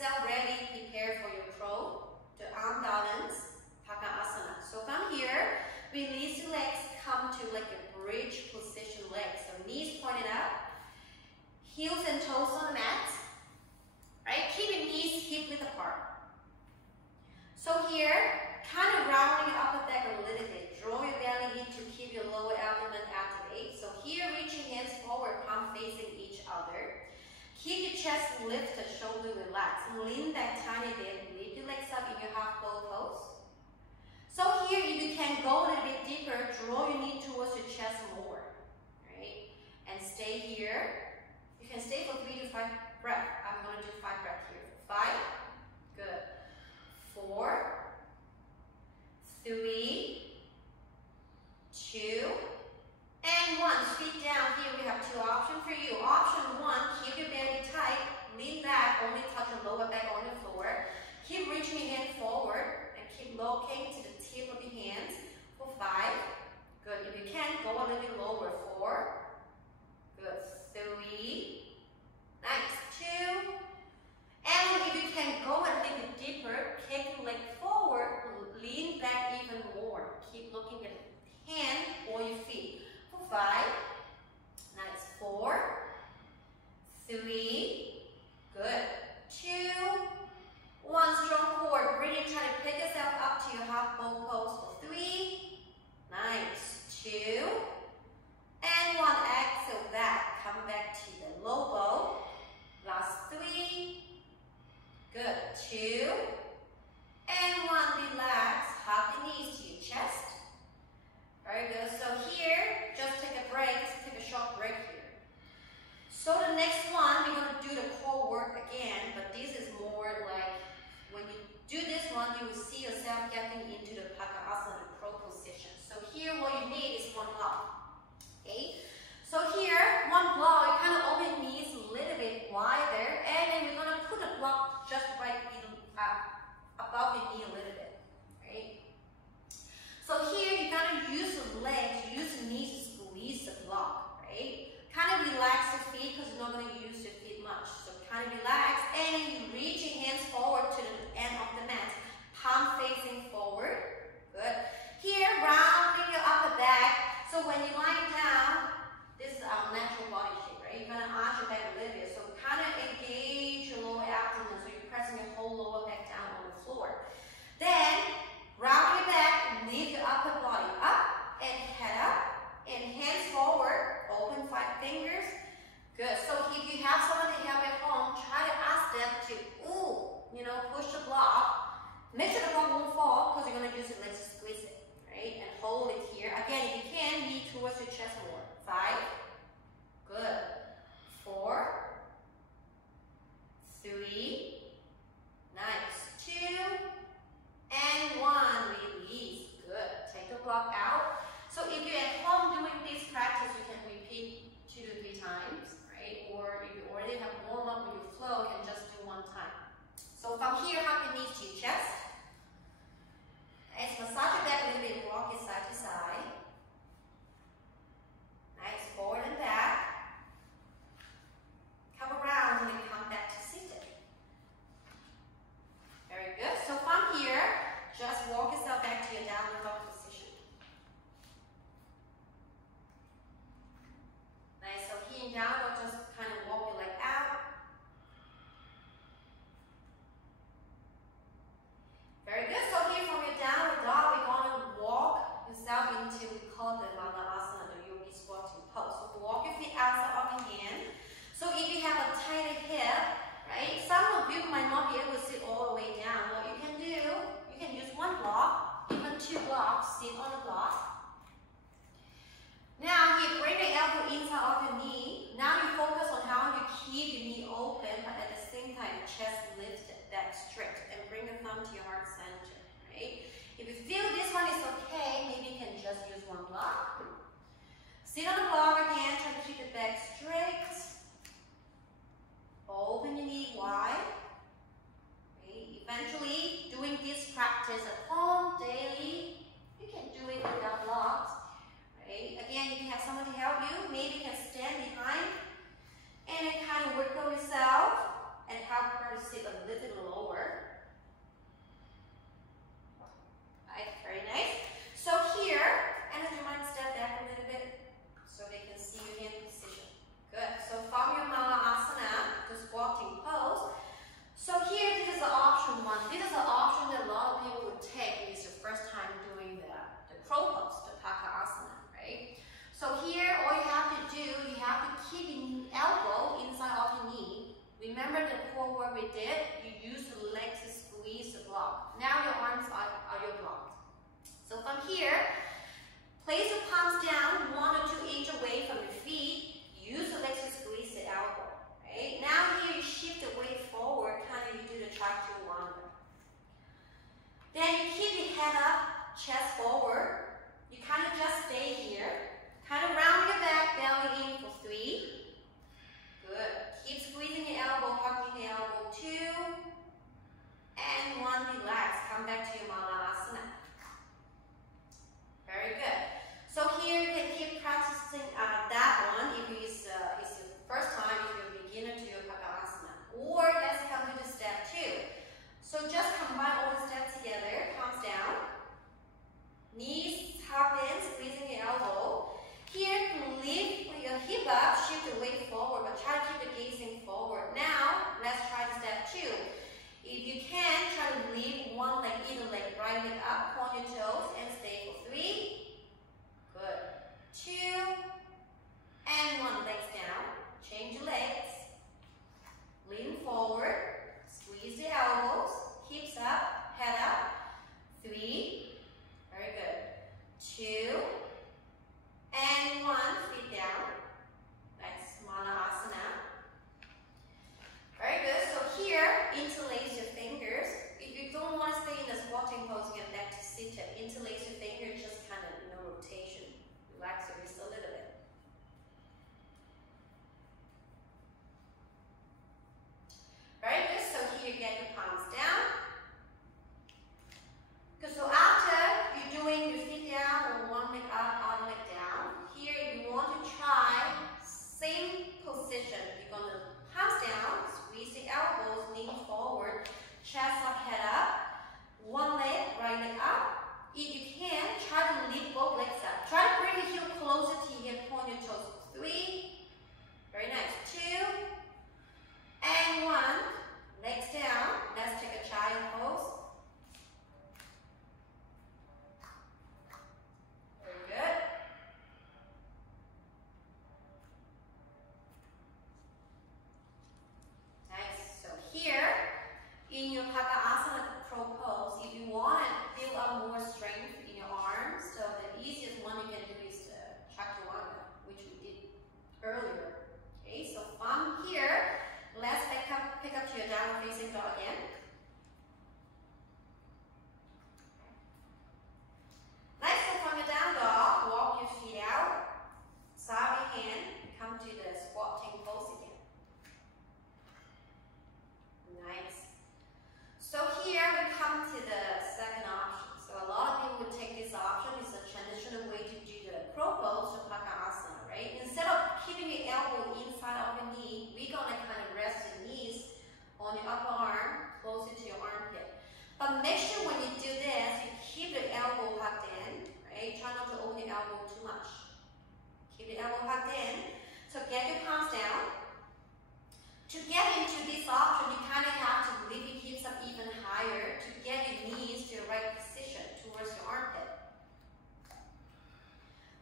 yourself ready, prepare for your crow, the arm balance, Bakasana. So from here, release your legs, come to like a bridge position legs. So knees pointed out, heels and toes on the mat. Right? Keep your knees hip width apart. So here, kind of rounding your upper back a little bit. Draw your belly in to keep your lower abdomen activate. So here, reach your hands forward, palm facing each other. Keep your chest lifted, shoulder relaxed. Lean back tiny bit. Lift your legs up in your half bow pose. So here, if you can go a little bit deeper, draw your knee towards your chest more. Right? And stay here. You can stay for 3 to 5 breaths. I'm going to do 5 breaths here. 5. Good. 4. 3, 2, and 1. Feet down. Here we have 2 options for you. Option 1, keep your belly tight, lean back, only touch your lower back on the floor. Keep reaching your hand forward and keep looking to the tip of your hands for 5. Good. If you can, go a little bit lower. 4. Good. 3. Nice. 2. And if you can go a little bit deeper, kick your leg forward, lean back even more. Keep looking at the hand or your feet. For 5. Nice. 4. 3. Good. 2. 1. Strong core. Breathe. Try to pick yourself up to your half bow pose. For 3. Nice. 2. And 1. Exhale back. Come back to the low bow. Last 3. Good. 2. And 1. Relax. Hug the knees to your chest. Very good. So here, just take a break. Let's take a short break here. So the next one, we're going to do the core work again, but this is more like when you do this one, you will see yourself getting into the Bakasana, the crow position. So here, what you need is 1 block. Okay. So here, 1 block, you kind of open knees a little bit wider, and then we're going to put the block just right above your knee a little bit, right? So here, you're going to use the legs, use the knees to squeeze the block, right? Kind of relax your feet because you're not going to use your feet much. So kind of relax, and then you reach your hands forward to the end of the mat, palm facing forward. Good. Here, rounding your upper back. So when you lie down, this is our natural body shape, right? You're going to arch your back a little bit. So kind of engage your lower abdomen. So you're pressing your whole lower back down on the floor. Then, round your back, lift your upper body up and head up. And hands forward, open 5 fingers. Good. So if you have someone to help at home, try to ask them to, push the block. Make sure the block won't fall because you're going to use your legs to squeeze it, right? And hold it here. Again, if you can, knee towards your chest more. 5. Good. 4. 3. Nice. 2. And 1. Release. Good. Take the block out. So if you're at home doing this practice, you can repeat 2 to 3 times, right? Or if you already have warm up with your flow, you can just do 1 time. So from here, hug your knees to your chest. Nice. Massage your back a little bit. Walk it side to side. Nice. Forward and back. Come around and then come back to seated. Very good. So from here, just walk yourself back to your downward dog position. Nice. So here in downward, just kind of walk your leg out. Very good. So here from your downward dog, we're going to walk yourself into, we call the Bakasana, the yogi squatting pose. So walk your feet outside of your hand. So if you have a tighter hip, right, some of you might not be able to sit all the way down. What you can do, you can use 1 block, even 2 blocks, sit on the block. Now here, bring the elbow inside of your knee. Now you focus on how you keep your knee open, but at the same time, chest lifted, back straight, and bring the thumb to your heart center, right? If you feel this one is okay, maybe you can just use 1 block. Sit on the block again, try to keep the back straight. Open your knee wide. Okay. Eventually, doing this practice at home daily, you can do it without blocks. Right? Again, if you have someone to help you, maybe you can stand behind and then kind of work on yourself and help her to sit a little get your palms down. To get into this option, you kind of have to lift your hips up even higher to get your knees to the right position towards your armpit.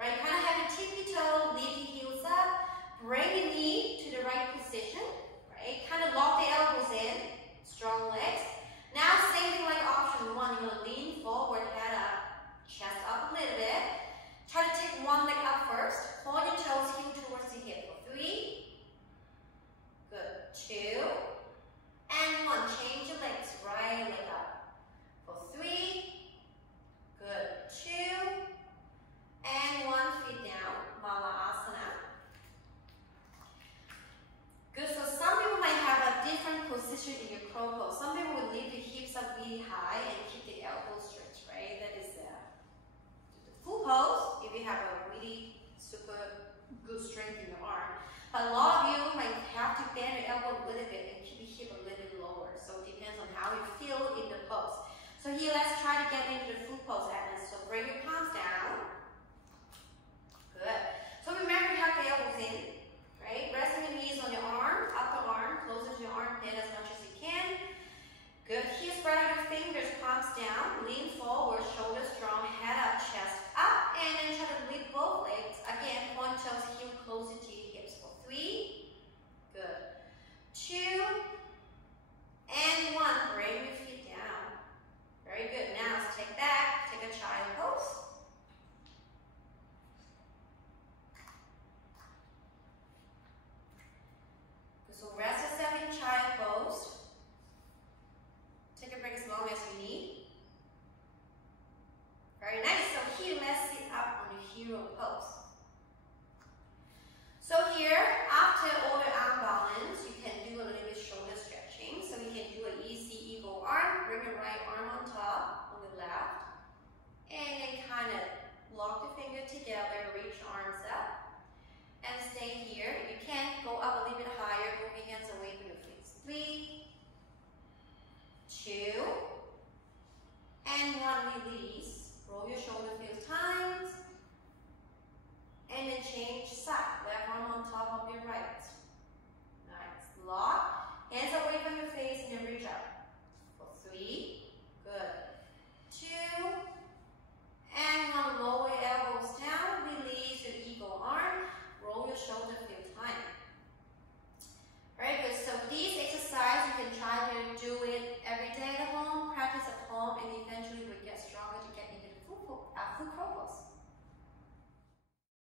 Right, kind of have your tippy toe, lift your heels up, bring your knee to the right position. Right, kind of lock the elbows in, strong legs. Now, same thing like option one, you're going to lean forward, head up, chest up a little bit. Try to take one leg up first. Point your toes, heel towards the hip for 3. Good. 2. And 1. Change your legs. Right leg up. For 3. Good. 2. And 1. Feet down. Bakasana. Good. So some people might have a different position in your crow pose. Some people will lift your hips up really high and keep the elbows straight. Right? That is the full pose. If you have a really super good strength in your arm. But a lot of you might have to bend your elbow a little bit and keep your hip a little bit lower. So it depends on how you feel in the pose. So here, let's try to get into the full pose, Agnes. So bring your palms down. Good. So remember you have the elbows in, right? Resting your knees on your arm, upper arm, closer to your armpit as much as you can. Good. Here, spread out your fingers, palms down, lean forward, shoulders strong, head up, chest up, and then try to lift both legs. Again, point toes, heel closer to your hips for 3. Good. 2. And 1. Bring your feet down. Very good. Now let's take back. Take a child pose. So